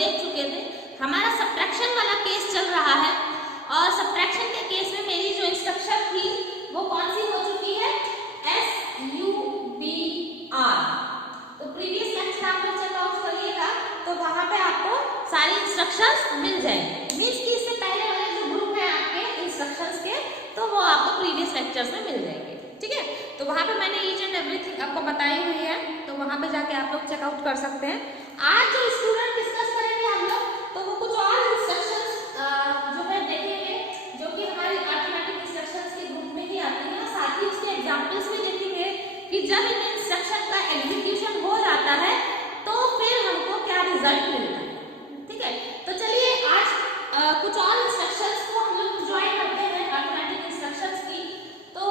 देख चुके थे। हमारा सब्ट्रैक्शन वाला केस चल रहा है और सब्ट्रैक्शन के केस में मेरी जो इंस्ट्रक्शन थी वो कौन सी हो चुकी है, SUBR। तो प्रीवियस लेक्चर आप लोग चेकआउट करिएगा तो वहां पे आपको सारी इंस्ट्रक्शंस मिल जाएंगे। मींस कि इससे पहले वाले जो ग्रुप है आपके इंस्ट्रक्शंस के तो वो आपको प्रीवियस लेक्चर्स में मिल जाएंगे, ठीक है। तो वहां पे मैंने ईच एंड एवरीथिंग आपको बताई हुई है, तो वहां पे जाके आप लोग चेकआउट कर सकते हैं। आज जो स्टूडेंट डिस्कस करेंगे हम लोग तो वो कुछ और इंस्ट्रक्शंस जो है देखेंगे जो कि हमारी अरिथमेटिक इंस्ट्रक्शंस के ग्रुप में ही आती है, और साथ ही उसके एग्जांपल्स में देखेंगे कि जब इन इंस्ट्रक्शन का एग्जीक्यूशन हो जाता है तो फिर हमको क्या रिजल्ट मिलता है, ठीक है। तो चलिए आज कुछ और इंस्ट्रक्शंस को हम लोग ज्वाइन करते हैं अरिथमेटिक इंस्ट्रक्शंस की। तो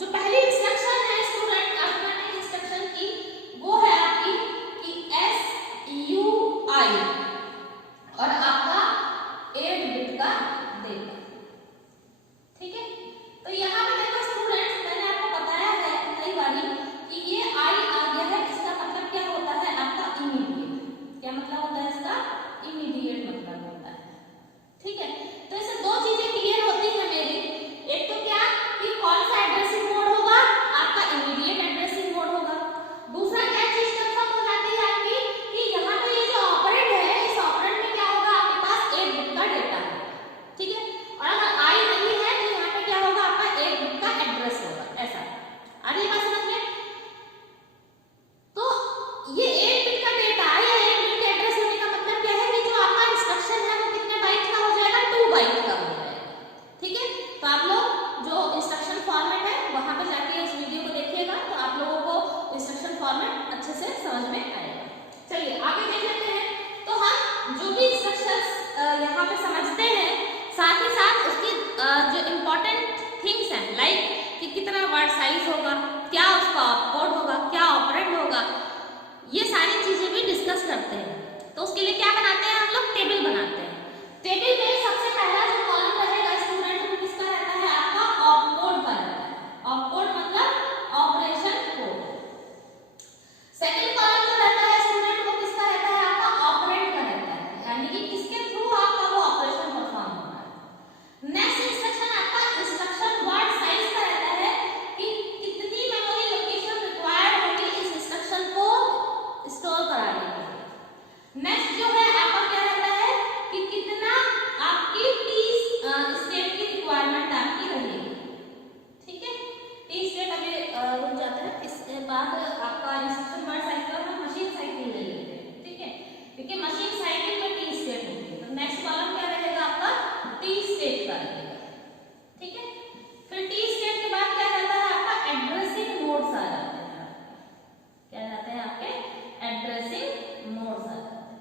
जो पहली इंस्ट्रक्शन है स्टूडेंट अरिथमेटिक इंस्ट्रक्शन की वो है आपकी कि SUI और आपका 8 बिट का डेटा, ठीक है। तो यहाँ पे देखो स्टूडेंट्स मैंने आपको बताया है कई बारी कि ये I आ गया है, इसका मतलब क्या होता है आपका इमीडिएट। क्या मतलब होता है इसका, इमीडिएट मतलब होता है, ठीक है। तो इससे दो चीजें क्लियर होती है मेरी, एक तो क्या कि कौन सा एड्रेसिंग मोड होगा, आपका इमीडिएट एड्रेसिंग मोड होगा। दूसरा क्या चीज कंफर्म हो जाती है आपकी कि यहाँ पे ये जो ऑपरेंड है इस ऑपरेंड में क्या होगा, आपके पास 8 बिट का डेटा है, ठीक है। और अगर I नहीं है तो यहाँ पे क्या होगा, आपका 8 बिट का एड्रेस होगा, ऐसा। आ रही है बात समझ में? तो ये 8 बिट का डेटा या 8 बिट का एड्रेस होने का मतलब क्या है कि जो आपका इंस्ट्रक्शन है वो कितने बाइट का हो जाएगा, 2 बाइट का हो जाएगा, ठीक है। तो आप लोग जो इंस्ट्रक्शन फॉर्मेट है वहां पे जाके इस वीडियो को देखिएगा तो आप लोगों को इंस्ट्रक्शन फॉर्मेट अच्छे से समझ में आएगा। चलिए आगे देख लेते हैं। तो हम जो भी इंस्ट्रक्शंस यहाँ पे समझते हैं साथ ही साथ उसकी जो इम्पोर्टेंट थिंग्स हैं लाइक कि कितना वर्ड साइज होगा, क्या उसका ऑपकोड होगा, क्या ऑपरेंड होगा, ये सारी चीजें भी डिस्कस करते हैं। तो उसके लिए क्या बनाते हैं हम लोग, टेबल बनाते हैं। टेबल में सबसे पहला जो कॉलम रहेगा स्टूडेंट वो किसका रहता है, आपका ऑपकोड का रहता है। ऑपकोड मतलब ऑपरेशन कोड। सेकंड कॉलम जो रहता है स्टूडेंट वो किसका रहता है, आपका ऑपरेंड का रहता है, यानी कि किसके थ्रू आपका वो ऑपरेशन परफॉर्म हो रहा है। नेक्स्ट इंस्ट्रक्शन आपका इंस्ट्रक्शन वर्ड साइज का रहता है कि कितनी मेमोरी लोकेशन रिक्वायर्ड होगी इस इंस्ट्रक्शन को स्टोर कराने के लिए। नेक्स्ट जो है आपका क्या रहता है कि कितना आपकी टी स्टेट की रिक्वायरमेंट आपकी रहेगी, ठीक है। टी स्टेट अभी रुक जाते हैं, इसके बाद आपका इंस्ट्रक्शन वर्ड साइज का हम मशीन साइकिल ले लेते हैं, ठीक है, क्योंकि मशीन साइकिल में टी स्टेट होती है। तो नेक्स्ट कॉलम क्या रहेगा आपका, टी स्टेट का रहेगा, ठीक है। फिर टी स्टेट के बाद क्या रहता है आपका एड्रेसिंग मोड्स आ जाते हैं। क्या जाते हैं आपके एड्रेसिंग मोड्स आ जाते हैं,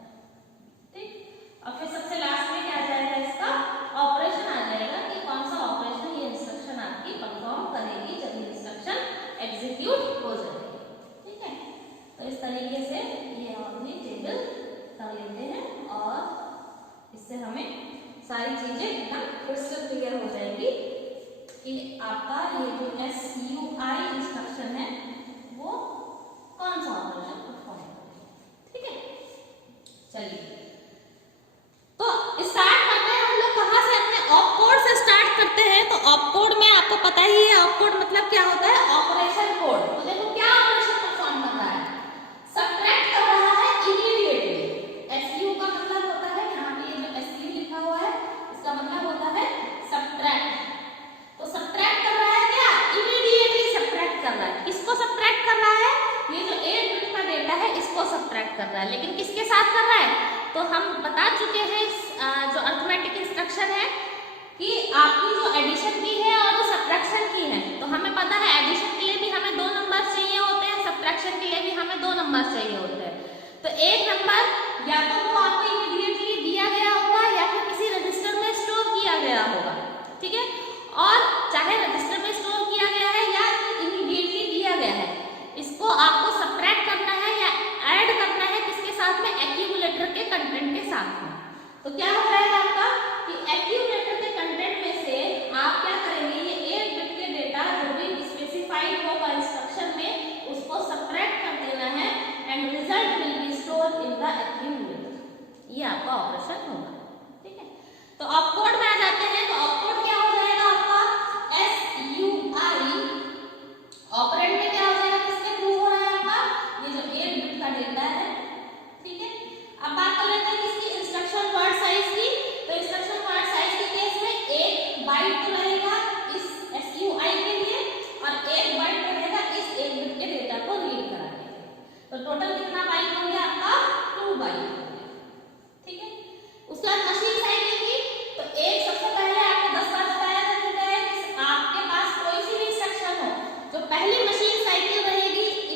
ठीक। और फिर सबसे लास्ट में क्या आ जाएगा, इसका ऑपरेशन आ जाएगा कि कौन सा ऑपरेशन ये इंस्ट्रक्शन आपकी परफॉर्म करेगी जब ये इंस्ट्रक्शन एग्जीक्यूट हो जाएगी, ठीक है। तो इस तरीके से ये अपनी टेबल कर लेते हैं और इससे हमें सारी चीजें एकदम क्रिस्टल क्लियर हो जाएगी कि आपका ये जो SUI इंस्ट्रक्शन है वो कौन सा ऑपरेशन परफॉर्म करेगा, ठीक है। चलिए तो स्टार्ट करते हैं हम लोग कहाँ से, अपने ऑपकोड से स्टार्ट करते हैं। तो ऑपकोड में आपको पता ही है ऑपकोड मतलब क्या होता है, ऑपरेशन कोड। तो देखो क्या ऑपरेशन परफॉर्म कर रहा है, सब्ट्रैक्ट कर रहा है इमीडिएटली। SU का मतलब होता है, यहाँ पे ये जो SU लिखा हुआ है इसका मतलब होता है सब्ट्रैक्ट। तो सब्ट्रैक्ट कर रहा है क्या, इमीडिएटली सब्ट्रैक्ट कर रहा है। किसको सब्ट्रैक्ट कर रहा है, ये जो 8 बिट का डेटा है इसको सब्ट्रैक्ट कर रहा है। लेकिन किसके साथ कर रहा है, तो हम बता चुके हैं जो अरिथमेटिक इंस्ट्रक्शन है कि आपकी जो एडिशन की है और जो सब्ट्रैक्शन की है। तो हमें पता है एडिशन के लिए भी हमें 2 नंबर चाहिए होते हैं, सब्ट्रैक्शन के लिए भी हमें 2 नंबर चाहिए होते हैं। तो एक नंबर या तो वो आपको इमीडिएटली दिया गया होगा या फिर किसी रजिस्टर में स्टोर किया गया होगा, ठीक है। और चाहे रजिस्टर में स्टोर किया गया है या इमीडिएटली दिया गया है, इसको आपको सब्ट्रैक्ट करना है या ऐड करना है किसके साथ में, एक्यूमुलेटर के कंटेंट के साथ में। तो क्या हो जाएगा आपका कि एक्यूमुलेटर के कंटेंट में से आप क्या करेंगे, ये 8 बिट के डेटा जो भी स्पेसिफाइड होगा इंस्ट्रक्शन में उसको सब्ट्रैक्ट कर देना है and result will be stored in the accumulator. ये आप आपका ऑपरेशन होगा। ठीक है, तो ऑपकोड में आ जाते हैं। तो ऑपकोड क्या हो जाएगा आपका SUI, ऑपरेंड में क्या हो जाएगा, किसके थ्रू हो रहा है आपका, ये जो 8 बिट का डेटा है। ठीक है, अब बात कर लेते हैं किसकी, इंस्ट्रक्शन वर्ड साइज की। तो इंस्ट्रक्शन वर्ड साइज के केस में 1 बाइट तो रहेगा इस SUI के लिए और 1 बाइट रहेगा इस 1 बिट के डेटा को रीड कराने के लिए। तो टोटल कितना बाइट हो गया आपका, 2 बाइट हो गया। ठीक है, उसके बाद मशीन साइकिल की। तो एक सबसे पहले आपको 10 बार बताया जा चुका है कि आपके पास कोई सी भी इंस्ट्रक्शन हो, जो पहली मशीन साइकिल रहेगी it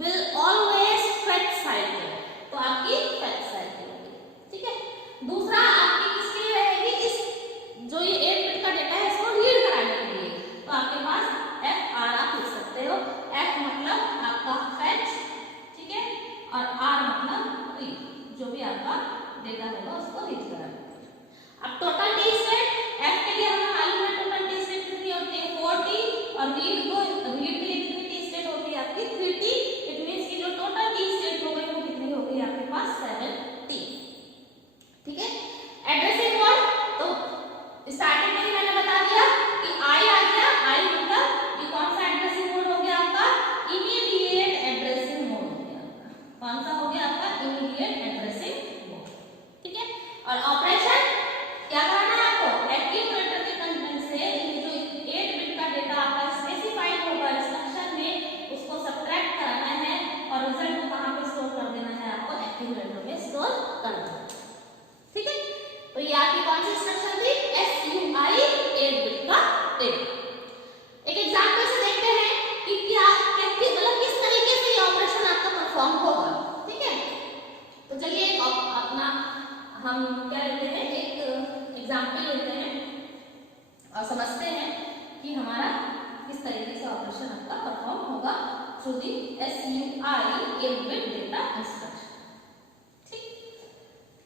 will always fetch cycle, तो आपकी फेच साइकिल होगी। ठीक है, दूसरा आपकी किसके लिए रहेगी, इस जो ये 8 बिट का डेटा है इसको रीड कराने के लिए। तो आपके पास FR आप लिख सकते हो। F मतलब आपका फेच, ठीक है, और R मतलब रीड, जो भी आपका डेटा होगा उसको रीड कराना। अब टोटल टी स्टेट, F के लिए हमें मालूम है टोटल टी स्टेट कितनी होती है 4T, और रीड के लिए कितनी टी स्टेट होती है आपकी 3T। इट मींस कि जो टोटल टी स्टेट हो गई वो कितनी हो गई आपके पास 7T। ठीक है, एड्रेसिंग मोड, तो स्टार्टिंग में ही मैंने बता दिया कि I आ गया। I मतलब ये कौन सा एड्रेसिंग मोड हो गया आपका, इमीडिएट एड्रेसिंग मोड हो गया आपका। कौन सा हो गया आपका, इमीडिएट एड्रेसिंग मोड। ठीक है, और ऑपरेशन क्या करना है आपको, एक्यूमुलेटर के कंटेंट से ये जो 8 बिट का डेटा आपका स्पेसिफाइड होगा इंस्ट्रक्शन में उसको सब्ट्रैक्ट कराना है और रिजल्ट को कहां पे स्टोर कर देना है, आपको एक्यूमुलेटर में स्टोर कर देना है। ठीक है, तो ये आपकी कौन सी इंस्ट्रक्शन थी, SUI 8 बिट का डेटा। एक एग्जांपल से देखते हैं कि क्या मतलब किस तरीके से ये ऑपरेशन आपका परफॉर्म होगा। ठीक है, तो चलिए अपना हम क्या लेते हैं, एक एग्जांपल लेते हैं और समझते हैं कि हमारा किस तरीके से ऑपरेशन आपका परफॉर्म होगा through the SUI 8 bit data instruction. ठीक,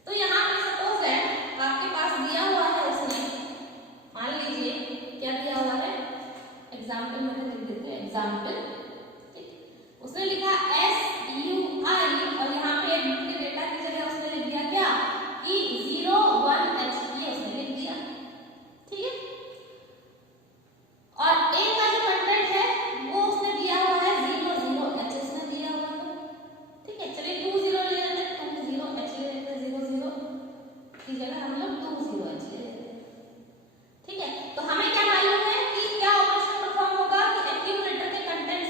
तो यहाँ पे सपोज है आपके पास दिया हुआ है, उसने मान लीजिए क्या दिया हुआ है, एग्जांपल में लिख देते हैं एग्जांपल। ठीक, उसने लिखा SUI और यहाँ पे 8 बिट के डेटा की जगह उसने लिख दिया क्या कि 01H उसने लिख दिया। ठीक है, और A का जो कंटेंट है वो उसने दिया हुआ है 00H उसने दिया हुआ है। ठीक है, चलिए 20 ले लेते हैं, 20H ले लेते हैं, 00 की जगह हम लोग 20H ले लेते हैं। ठीक है, तो हमें क्या मालूम है कि क्या ऑपरेशन परफॉर्म होगा कि एक्यूमुलेटर के कंटेंट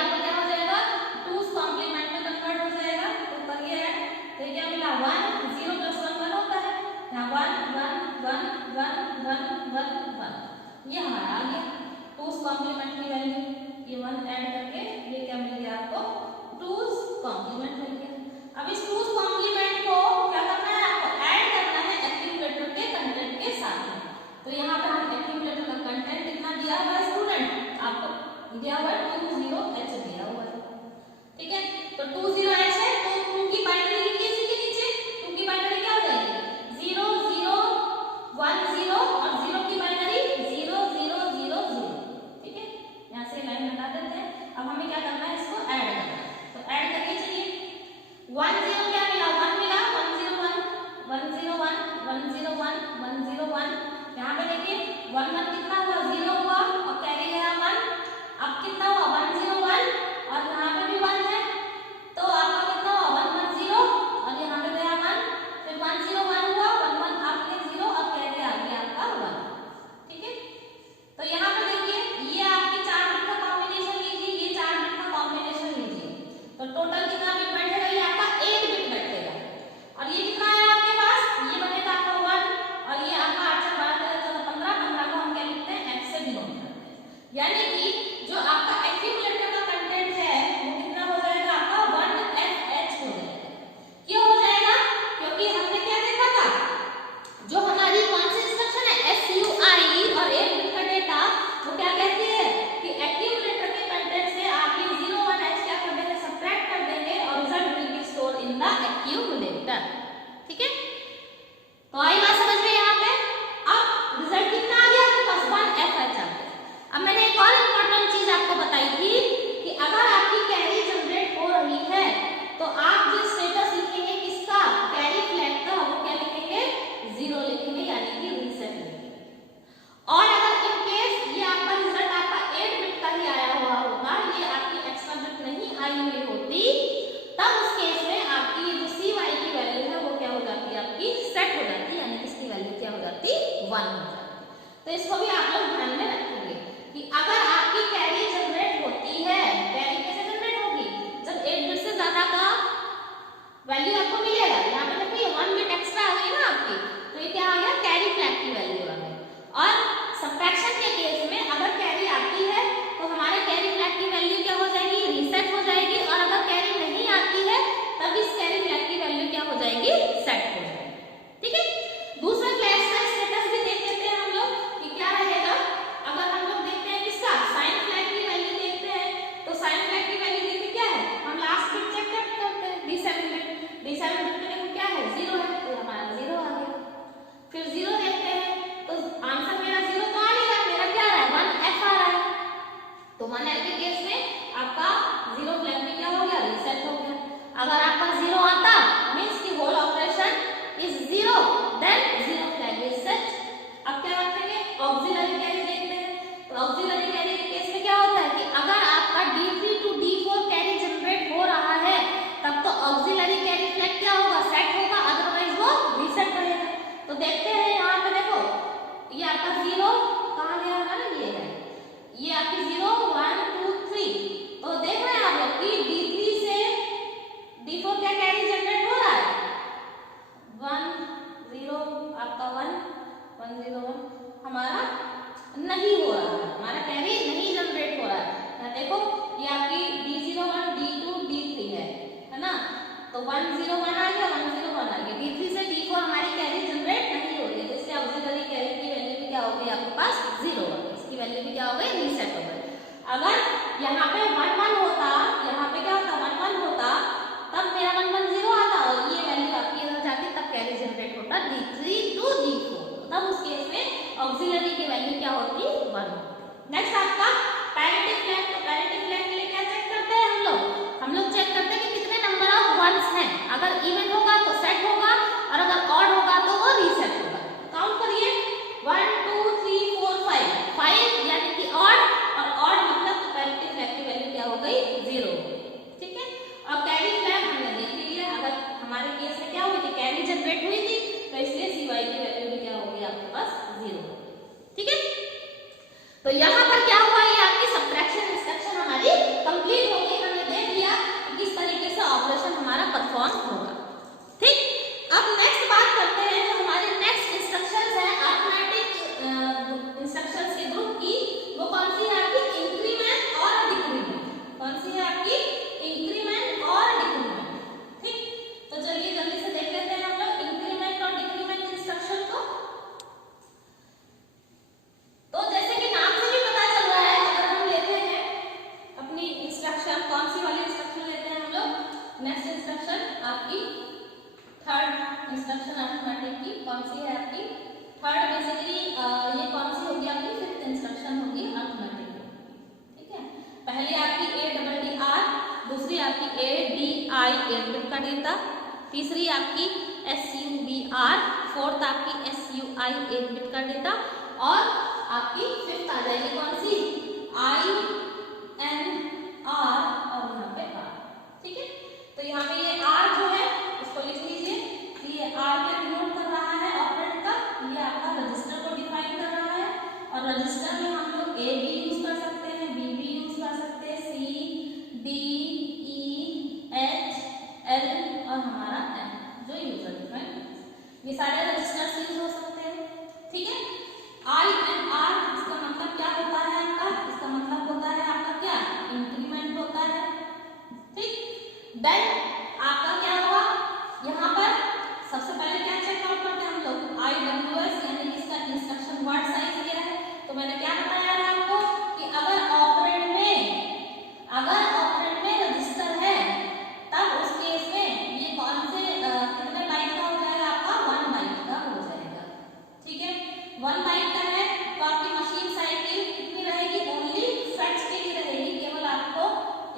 आपका क्या हो जाएगा, टूज कॉम्प्लीमेंट में कन्वर्ट हो जाएगा। तो करिए ऐड, तो ये क्या मिला 1, 0 + 1 1 होता है, यहाँ 1 1 1 1 1 1 1, ये हमारा आ गया टूज कॉम्प्लीमेंट की वैल्यू। ये 1 ऐड करके ये क्या मिल गया आपको, टूज कॉम्प्लीमेंट मिल गया। अब इस टूज कॉम्प्लीमेंट को क्या करना है, आपको ऐड करना है एक्यूमुलेटर के कंटेंट के साथ में। तो यहाँ पे हम एक्यूमुलेटर का कंटेंट कितना दिया हुआ है स्टूडेंट, आपको दिया हुआ है 20H दिया हुआ है, ठीक है। तो 20H है, तो 2 की बाइनरी लिखिए इसी के नीचे। 2 की बाइनरी क्या हो जाएगी, 0 0 1 0, और 0 की बाइनरी 0 0 0 0, ठीक है। यहाँ से लाइन हटा देते हैं। अब हमें क्या करना है, इसको ऐड करना है। तो ऐड करिए, चलिए 1 0 क्या मिला, 1 मिला, 1 0 1 1 0 1 1 0 1 1 0 1। यहाँ पे देखिए 1 1 कितना हुआ, 0 हुआ, और कैरी गया 1। अब कितना हुआ, 1 0 1, और यहाँ पे भी 1 है, तो आपका कितना हुआ 1 1 0, और यहाँ पे गया 1, फिर 1 0 1 हुआ, 1 1 आपके 0, और कैरी आ गया आपका 1, ठीक है। तो यहाँ पे देखिए ये आपकी 4 बिट का कॉम्बिनेशन लीजिए, ये 4 बिट का कॉम्बिनेशन लीजिए, तो टोटल कितना बिट बैठेगा, ये आपका 8 बिट बैठेगा। और ये कितना है आपके पास, ये बनेगा आपका 1, और ये आपका 8 से 12 13 14 15, 15 को हम क्या लिखते हैं, x से डिनोट करते हैं। यानी कि जो आपका एक्यूमुलेटर का कंटेंट है वो कितना हो जाएगा, आपका 1FH हो जाएगा। क्यों हो जाएगा, क्योंकि हमने क्या देखा था, जो हमारी कौन सी इंस्ट्रक्शन है SUI और 8 बिट का डेटा, वो क्या कहती है कि एक्यूमुलेटर के कंटेंट से आप ये 0 1H क्या कर देंगे, सब्ट्रैक्ट कर देंगे, और result will be stored in the accumulator, ठीक है। तो आई बात समझ में यहाँ पे। अब रिजल्ट कितना आ गया आपके पास, 1FH आ गया। अब मैंने एक और इम्पोर्टेंट चीज आपको बताई थी कि अगर आपकी कैरी जनरेट हो रही है तो आप जो स्टेटस लिखेंगे किसका, कैरी फ्लैग का, वो क्या लिखेंगे, 0 लिखेंगे, यानी कि रीसेट लिखेंगे। और अगर इन केस ये आपका रिजल्ट आपका 8 बिट का ही आया हुआ होगा, ये आपकी एक्स्ट्रा बिट नहीं आई हुई होती, तब उस केस में आपकी ये जो CY की वैल्यू है वो क्या हो जाती है, आपकी सेट हो जाती है, यानी कि इसकी वैल्यू क्या हो जाती है, 1 हो जाती है। तो इसको भी आप लोग ध्यान में रखेंगे कि अगर आपकी कैरी जनरेट होती है, कैरी कैसे जनरेट होगी, जब 8 बिट से ज्यादा का वैल्यू आपको मिलेगा। यहाँ पे देखिए 1 बिट एक्स्ट्रा आ गई ना आपकी, तो ये क्या आ गया, कैरी फ्लैग की वैल्यू आ गई। और सब्ट्रैक्शन के केस में अगर कैरी आती है तो हमारे कैरी फ्लैग की वैल्यू क्या हो जाएगी, रीसेट हो जाएगी, और अगर कैरी नहीं आती है तब इस कैरी फ्लैग की वैल्यू क्या हो जाएगी, सेट हो जाएगी, ठीक है। दूसरा क्लास का स्टेटस भी देख लेते हैं हम लोग कि क्या रहेगा। अगर हम लोग देखते हैं किसका, साइन फ्लैग की वैल्यू देखते हैं, तो साइन फ्लैग की वैल्यू देखिए क्या है, हम लास्ट बिट चेक करते हैं, D7 बिट, D7 बिट में देखो क्या है, 0 है, तो हमारा 0 आ गया। फिर 0 देखते हैं, तो आंसर मेरा 0 तो आ नहीं रहा, मेरा क्या आ रहा है, 1F आ रहा है। तो 1F के केस में आपका 0 फ्लैग में क्या हो गया, रीसेट हो गया। अगर आपका 0 आता मींस की whole operation is 0, then 0 flag is set. अब क्या रखेंगे, ऑक्सिलरी कैरी देखते हैं। तो ऑक्सिलरी कैरी के केस में क्या होता है कि अगर आपका D3 to D4 carry generate हो रहा है तब तो ऑक्सिलरी कैरी फ्लैग क्या होगा, सेट होगा, अदरवाइज वो रीसेट करेगा। तो देखते हैं यहाँ पे देखो, ये आपका 0 कहाँ गया है ना, ये है, ये आपकी 0 1 2 3। तो देख रहे हैं आप लोग कि D3 से D4 क्या कैरी जनरेट हो रहा है, 1 0 आपका 1 1 0 1 हमारा नहीं हो रहा है, हमारा कैरी नहीं जनरेट हो रहा है। यहाँ देखो ये आपकी D01 D2 D3 है ना, तो 1 0 1 आ गया, 1 0 1 आ गया। D3 से D4 हमारी कैरी जनरेट नहीं हो रही है, तो इसलिए ऑक्सिलरी कैरी की वैल्यू भी क्या हो गई आपके पास, 0 आ गई, इसकी वैल्यू भी क्या हो गई, रीसेट हो गई। अगर यहाँ पे 1 1 होता, यहाँ पे क्या होता 1 1 होता, तब मेरा 1 1 0 आता और ये वैल्यू आपकी इधर जाती, तब कैरी जनरेट होता D3 to D4, तब उस केस में ऑक्सिलरी की वैल्यू क्या होती, 1 होती। नेक्स्ट आपका पैरिटी फ्लैग। तो पैरिटी फ्लैग के लिए क्या चेक करते हैं हम लोग चेक करते हैं कि कितने नंबर ऑफ वंस हैं। अगर इवन होगा तो सेट होगा, और अगर ऑड होगा तो वो रीसेट होगा। काउंट करिए 1 2 3 4 5 5 यानी कि ऑड, और ऑड मतलब तो पैरिटी फ्लैग की वैल्यू नेक्स्ट इंस्ट्रक्शन आपकी थर्ड इंस्ट्रक्शन अरिथमेटिक की कौन सी है आपकी थर्ड बेसिकली ये कौन सी होगी आपकी फिफ्थ इंस्ट्रक्शन होगी अरिथमेटिक की। ठीक है, पहली आपकी ADDR, दूसरी आपकी ADI 8 बिट का डेटा, तीसरी आपकी SUBR, फोर्थ आपकी SUI 8 बिट का डेटा और आपकी फिफ्थ आ जाएगी कौन सी INR और यहाँ पे R। ठीक है, तो यहाँ पे ये R जो है इसको लिख लीजिए कि ये R क्या डिनोट कर रहा है ऑपरेंड का, ये आपका रजिस्टर को डिफाइन कर रहा है और रजिस्टर में हम लोग A भी यूज कर सकते हैं, B भी यूज कर सकते हैं, C D E H L और हमारा M जो यूजर डिफाइन, ये सारे रजिस्टर्स यूज हो सकते हैं। ठीक है, INR इसका मतलब क्या होता है आपका, इसका मतलब होता है आपका क्या इंक्रीमेंट होता है। ठीक, देन आपका क्या होगा यहाँ पर सबसे पहले क्या चेकआउट करते हैं हम लोग IWS यानी कि इसका इंस्ट्रक्शन वर्ड साइज क्या है। तो मैंने क्या बताया था आपको कि अगर ऑपरेंड में रजिस्टर है तब उस केस में ये कौन से कितने बाइट का हो जाएगा आपका 1 बाइट का हो जाएगा। ठीक है, 1 बाइट का है तो आपकी मशीन साइकिल कितनी रहेगी, ओनली फैक्ट्स के लिए रहेगी, केवल आपको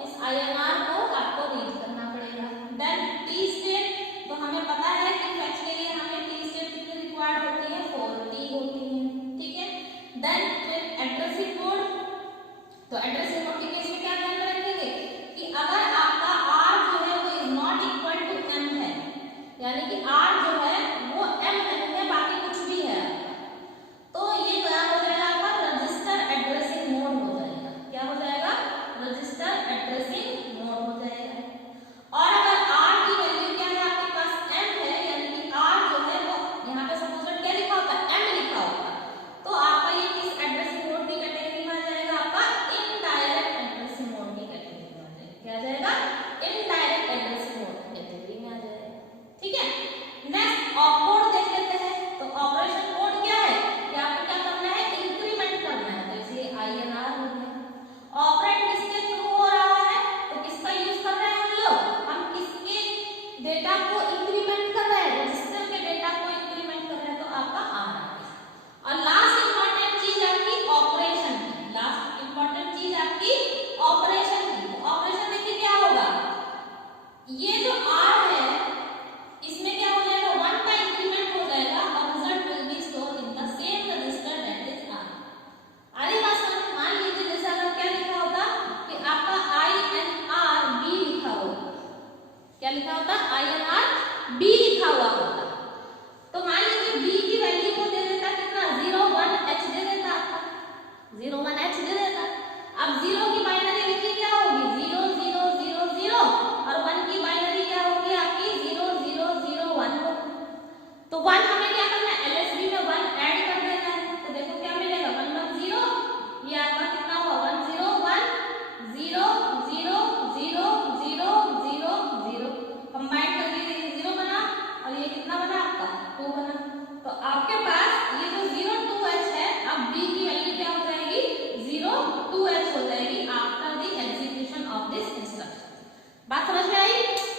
इस INR को आपको रीड करना पड़ेगा। देन टी स्टेट, तो हमें पता है कि फैक्ट्स के लिए हमें टी स्टेट कितनी रिक्वायर्ड होती है 40 होती है। ठीक है, देन फिर एड्रेसिंग मोड, तो एड्रेसिंग मोड के केस में क्या ध्यान में रखेंगे कि अगर आपका R जो है वो is not equal to M है, यानी कि R जो है वो M नहीं है बाकी कुछ भी है, तो ये क्या हो जाएगा आपका रजिस्टर एड्रेसिंग मोड हो जाएगा। क्या हो जाएगा, रजिस्टर एड्रेसिंग मोड हो जाएगा। और अगर R की वैल्यू क्या है आपके पास M है, यानी कि R जो है वो यहाँ पे सपोज क्या लिखा होगा M लिखा होगा, तो आपका ये किस एड्रेसिंग मोड की कैटेगरी में आ जाएगा, आपका इनडायरेक्ट एड्रेसिंग मोड की कैटेगरी में आ जाएगा। क्या आ जाएगा, इनडायरेक्ट एड्रेसिंग मोड की कैटेगरी में आ जाएगा। ठीक है, नेक्स्ट ऑपकोड देख लेते हैं। तो ऑपरेशन कोड क्या है कि आपको क्या करना है, इंक्रीमेंट करना है, तो इसलिए INR हो गया। ऑपरेंड किसके थ्रू हो रहा है, तो किसका यूज कर रहे हैं हम लोग, हम किसके डेटा को इंक्रीमेंट कर रहे हैं, रजिस्टर के डेटा को इंक्रीमेंट कर रहे हैं, तो आपका R आ गया। और लास्ट इंपॉर्टेंट चीज आपकी ऑपरेशन की, लास्ट इंपॉर्टेंट चीज आपकी ऑपरेशन की। ऑपरेशन देखिए क्या होगा, ये जो R है इसमें क्या हो जाएगा 1 का इंक्रीमेंट हो जाएगा और result will be stored in the same register that is R। आगे बात समझ, मान लीजिए जैसे अगर क्या लिखा होता कि आपका INR B लिखा होगा, क्या लिखा होता INR B लिखा हुआ होता, तो मान लीजिए B की वैल्यू को दे देता कितना 01H दे देता, आपका 01H दे देता। अब 0 की बाइनरी लिखी क्या होगी 0000 और 1 की बाइनरी क्या होगी आपकी 0001 होगी। तो 1 हमें क्या करना है, LSB में 1 ऐड कर देना है, तो देखो क्या मिलेगा 110, ये आपका कितना हुआ 101 0 0 0 0 0 0 कंबाइन कर दिए 0 बना और ये कितना बना आपका 2 बना। तो आपके पास ये जो 02H है, अब B की वैल्यू क्या हो जाएगी 02H हो जाएगी after the execution of this instruction. बात समझ में आई,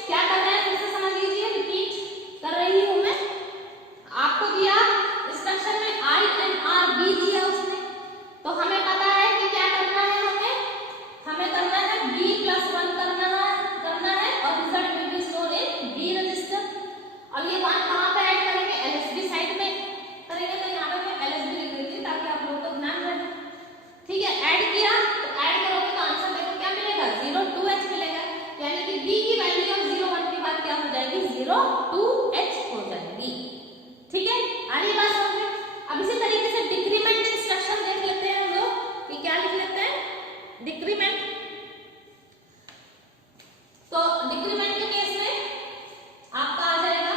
क्या कर रहे हैं फिर से समझ लीजिए, रिपीट कर रही हूं मैं। आपको दिया इंस्ट्रक्शन में INR B दिया उसने, तो हमें पता है कि क्या करना है, हमें करना है B+1 करना है और result will be store in B register. और ये 1 कहां पे ऐड करेंगे, LSB साइड में करेंगे, तो यहाँ पे मैं LSB लिख देती हूँ ताकि आप लोगों को ध्यान रहे। ठीक है, ऐड किया तो ऐड करोगे तो आंसर देखो क्या मिलेगा 02H मिलेगा, यानी कि B की वैल्यू अब 01 के बाद क्या हो जाएगी 02H हो जाएगी। ठीक है, आगे बात समझ में। अब इसी तरीके से डिक्रीमेंट इंस्ट्रक्शन देख लेते हैं हम लोग कि क्या लिख लेते हैं डिक्रीमेंट। तो डिक्रीमेंट के केस में आपका आ जाएगा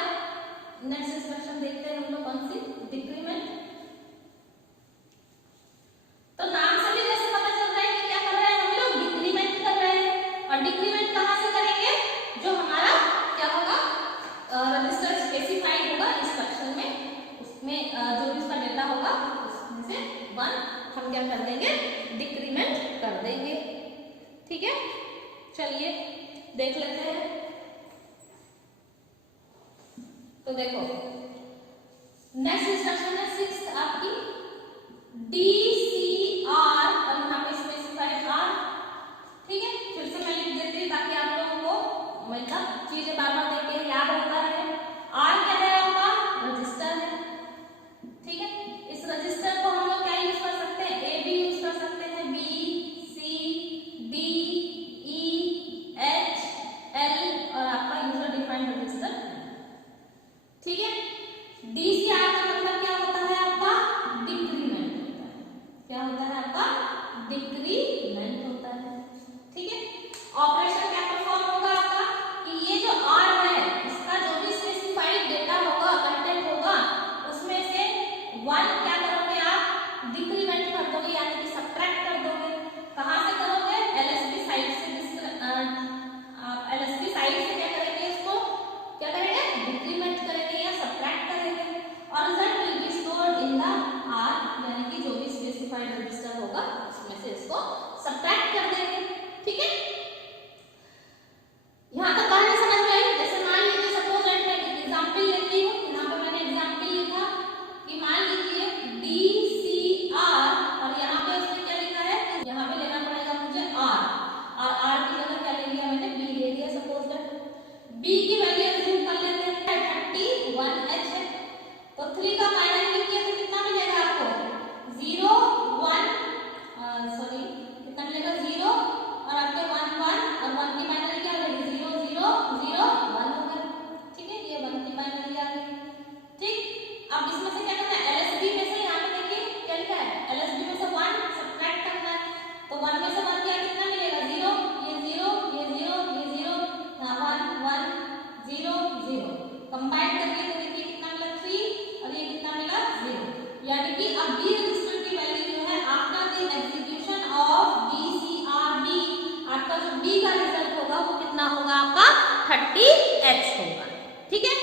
नेक्स्ट इंस्ट्रक्शन देखते हैं हम लोग कौन सी डिक्रीमेंट। तो नाम से भी जैसे पता चल रहा है कि क्या कर रहे हैं हम लोग डिक्रीमेंट कर रहे हैं। और डिक्रीमेंट कहां से करेंगे, जो हमारा क्या होगा रजिस्टर स्पेसिफाइड होगा इंस्ट्रक्शन में, उसमें जो भी उसका डेटा होगा उसमें से 1 हम क्या कर देंगे डिक्रीमेंट कर देंगे। ठीक है, चलिए देख लेते हैं तो देखो नेक्स्ट इंस्ट्रक्शन है 6 आपकी DCR और यहाँ पे स्पेसिफाइड R। ठीक है, फिर से मैं लिख देती हूँ ताकि आप लोगों को मतलब चीजें बार बार देख के याद होता है। R क्या है आपका? रजिस्टर है। ठीक है, इस रजिस्टर को हम लोग क्या यूज कर सकते हैं? A भी यूज कर सकते हैं, B C D E H L और आपका यूजर डिफाइंड रजिस्टर। ठीक है, DCR का मतलब क्या होता है आपका? डिक्रीमेंट होता है। क्या होता है आपका? डिक्रीमेंट होता है। ठीक है, ऑपरेशन क्या परफॉर्म होगा आपका कि ये जो R है इसका जो भी स्पेसिफाइड डेटा होगा, कंटेंट होगा, उसमें से 1 क्या करोगे आप? डिक्रीमेंट कर दोगे, यानी कि सब्ट्रैक्ट कर दोगे। कहां से करोगे? LSB साइड से। आप LSB साइड से क्या करेंगे? इसको क्या करेंगे? डिक्रीमेंट करेंगे या सब्ट्रैक्ट करेंगे और result will be stored in the R, यानी कि जो भी स्पेसिफाइड रजिस्टर होगा उसमें से इसको सब्ट्रैक्ट कर देंगे। ठीक है, यहाँ तक कहानी समझ में आई? जैसे मान लीजिए सपोज मैं एक एग्जांपल लेती हूँ, यहाँ पे मैंने एग्जांपल लिखा कि मान लीजिए DCR और यहाँ पे इसने क्या लिखा है? यहाँ पे लेना पड़ेगा मुझे R और R की जगह क्या ले लिया मैंने? B ले लिया। सपोज दैट B की वैल्यू अज्यूम कर लेते हैं 31H है, तो 3 का माइनस कीजिए तो कितना मिलेगा आपको? 0 1 सॉरी कितना मिलेगा? 0 और आपके 1 1 और 1 की बाइनरी क्या हो जाएगी? 0 0 0 1 हो गया। ठीक है, ये 1 की बाइनरी आ गई। ठीक, अब इसमें से क्या करना है? LSB में से यहाँ पे देखिए क्या लिखा है? LSB में से 1 सब्ट्रैक्ट करना है, तो 1 में से 1 क्या कितना मिलेगा? 0, ये 0 ये 0 ये 0, यहाँ 1 1 0 0 कंबाइन करके तो देखिए कितना मिला? 3 और ये कितना मिला? 0, यानी कि अब B रजिस्टर की वैल्यू जो है after the execution of DCRB, आपका जो B का रिजल्ट होगा वो कितना होगा? आपका 30H होगा। ठीक है,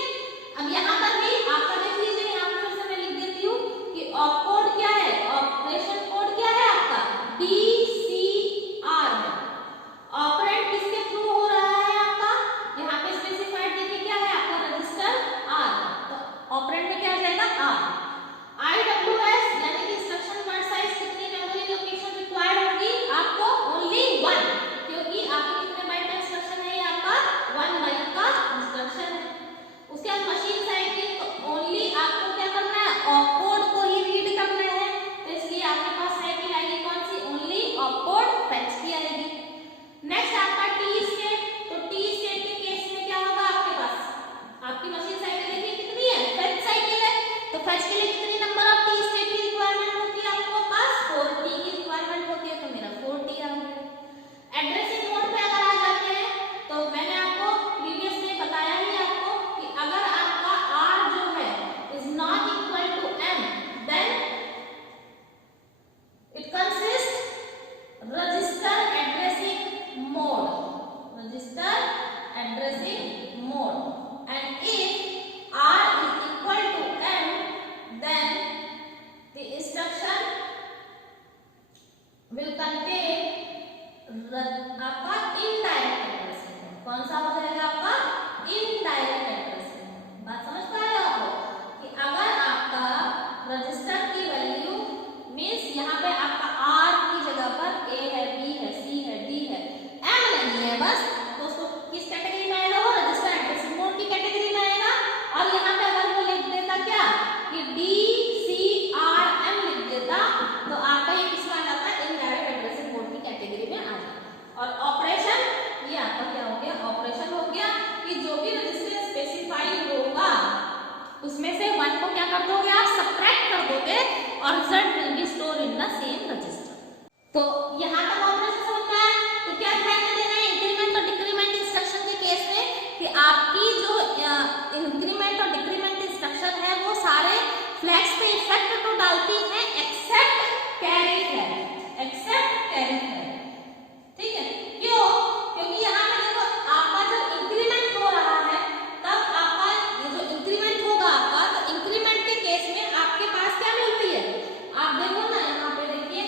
अब यहाँ पर भी आपका देख लीजिए, यहाँ पर फिर से मैं लिख देती हूँ कि ऑपकोड क्या है? ऑपरेशन कोड क्या है आपका? DCR है। ऑपरेंड किसके थ्रू हो रहा है आपका? यहाँ पे स्पेसिफाइड देखिए क्या है आपका? रजिस्टर R, तो ऑपरेंड में क्या आ जाएगा? R। IWS यानी कि इंस्ट्रक्शन वर्ड साइज कितनी मेमोरी लोकेशन रिक्वायर्ड होगी आपको? ओनली 1, क्योंकि आपके कितने बाइट का इंस्ट्रक्शन है? ये आपका 1 बाइट का इंस्ट्रक्शन है। उसके बाद मशीन साइड की तो ओनली आपको क्या करना है? ऑपकोड को ही रीड करना है, तो इसलिए आपके पास साइकिल आएगी कौन सी? ओनली ऑपकोड फेच की आएगी। नेक्स्ट आपका T स्टेट, तो T स्टेट के केस में क्या होगा आपके पास? आपकी मशीन साइकिल देखिए कितनी है? फेच साइकिल है, तो फेच के लिए कितनी नंबर ऑफ T स्टेट की रिक्वायरमेंट होती है आपको पास? 4T की रिक्वायरमेंट होती है, तो मेरा 4T आ गया। एड्रेसिंग मोड पे अगर आ जाते हैं तो मैंने आपको प्रीवियस में बताया ही आपको कि अगर आपका R जो है is not equal to M, then it consist register addressing mode, register addressing mode, and if R is equal to M, then the instruction will contain आपका इनडायरेक्ट एड्रेसिंग मोड। कौन सा हो जाएगा आपका? Indirect addressing mode. बात समझ पा रहे हो आप कि अगर आपका रजिस्टर की वैल्यू मींस यहाँ पे आपका R की जगह पर A है, B है, C है, D है, M नहीं है बस, तो उसको किस कैटेगरी में आएगा? वो रजिस्टर एड्रेसिंग मोड की कैटेगरी में आएगा। और यहाँ पे अगर वो लिख देता क्या कि DCRM लिख देता, तो आपका ये किसमें आ जाता है? इनडायरेक्ट एड्रेसिंग मोड की कैटेगरी में आ जाता। और ऑपरेशन ये आपका क्या हो गया? ऑपरेशन हो गया कि जो भी रजिस्टर स्पेसिफाइड होगा उसमें से 1 को क्या कर दोगे आप? सब्ट्रैक्ट कर दोगे और result will be store in the same register. तो यहाँ तक ऑपरेशन समझ में आया? तो क्या ध्यान में देना है इंक्रीमेंट और डिक्रीमेंट इंस्ट्रक्शन के केस में कि आपकी जो इंक्रीमेंट और डिक्रीमेंट इंस्ट्रक्शन है वो सारे फ्लैग्स पे इफेक्ट तो डालती है except carry flag, except carry flag. ठीक है, क्यों? क्योंकि यहाँ पे देखो आपका जब इंक्रीमेंट हो रहा है तब आपका ये जो इंक्रीमेंट होगा आपका, तो इंक्रीमेंट के केस में आपके पास क्या मिलती है? आप देखो ना, यहाँ पे देखिए,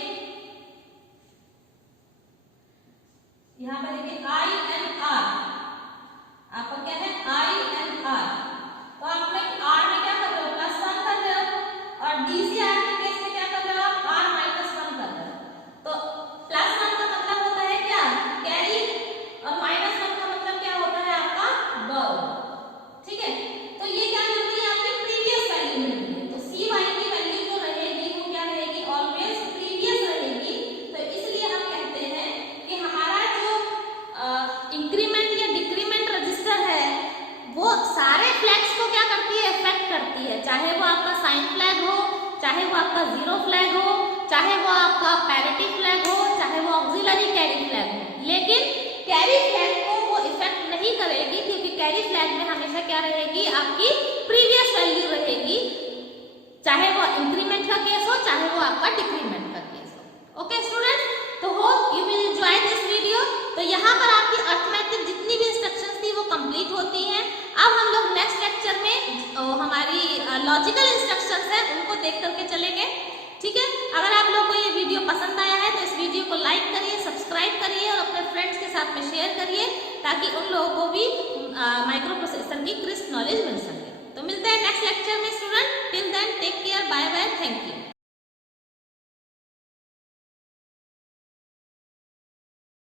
यहाँ पे देखिए I and R, आपका क्या है? I and R, तो आपने इंक्रीमेंट या डिक्रीमेंट रजिस्टर है वो सारे फ्लैग्स को क्या करती है, इफेक्ट करती है, चाहे वो आपका साइन फ्लैग हो, चाहे वो आपका जीरो फ्लैग हो, चाहे वो आपका पैरिटी फ्लैग हो, चाहे वो ऑक्सिलरी कैरी फ्लैग हो। लेकिन कैरी फ्लैग को वो इफेक्ट नहीं करेगी, क्योंकि कैरी फ्लैग में हमेशा क्या रहेगी, आपकी प्रीवियस वैल्यू रहेगी, चाहे वो इंक्रीमेंट का केस हो, चाहे वो आपका डिक्रीमेंट का केस हो। ओके स्टूडेंट, तो hope you will enjoy this video. तो यहाँ पर आपकी अर्थमेटिक जितनी भी इंस्ट्रक्शंस थी वो कंप्लीट होती हैं। अब हम लोग नेक्स्ट लेक्चर में हमारी लॉजिकल इंस्ट्रक्शंस हैं उनको देख करके चलेंगे। ठीक है, अगर आप लोगों को ये वीडियो पसंद आया है तो इस वीडियो को लाइक करिए, सब्सक्राइब करिए और अपने फ्रेंड्स के साथ में शेयर करिए, ताकि उन लोगों को भी माइक्रो प्रोसेसर की क्रिस्प नॉलेज मिल सके। तो मिलते हैं नेक्स्ट लेक्चर में student. Till then take care, bye bye, thank you.